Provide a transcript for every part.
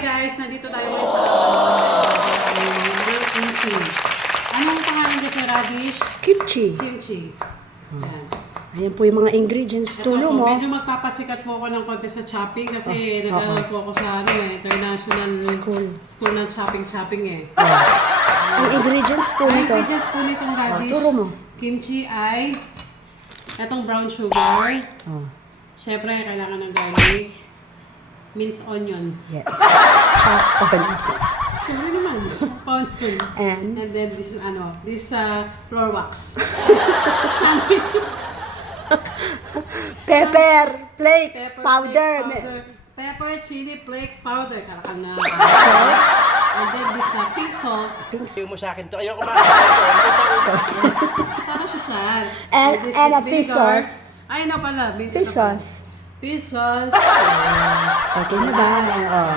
guys, nandito tayo ngayon sa kimchi. Anong pangalan niya sa radish? Kimchi. Kimchi. Yan. Ayan po yung mga ingredients. Ito Tulo po, mo. medyo magpapasikat po ako ng konti sa chopping kasi nag-aaral po ako sa international school ng chopping eh. Ang ingredients po Ang nito. ingredients po nitong radish, turo mo. kimchi ay itong brown sugar. Siyempre, kailangan ng garlic, minced onion. Yeah. Chop on. Siyempre naman, onion. And then this flour wax. pepper, flakes, Pepper powder. flakes powder. Pepper, chili flakes powder. Kalakal na. Salt. And then this na pink salt. Sabi mo sa akin to, ayoko makakita. Para siya siya. And This a is fish vinegar. sauce. Ay, no pala. Fish sauce. Fish sauce. Okay na ba? Oh.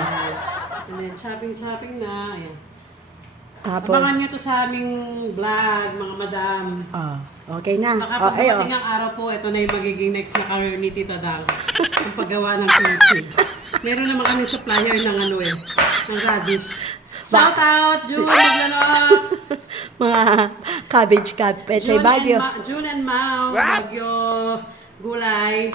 And then chopping na. Ayan. Tapos, Abangan nyo to sa aming vlog, mga madam. okay na. Baka Oh, pag ay, dumating ang araw po, ito na yung magiging next na career ni Tita Dang. Ang paggawa ng kimchi. Meron naman kami supplier ng ng radish. Shout out, June, Maglalok! mga cabbage, pechay bagyo. June and Mao, Bagyo, Gulay.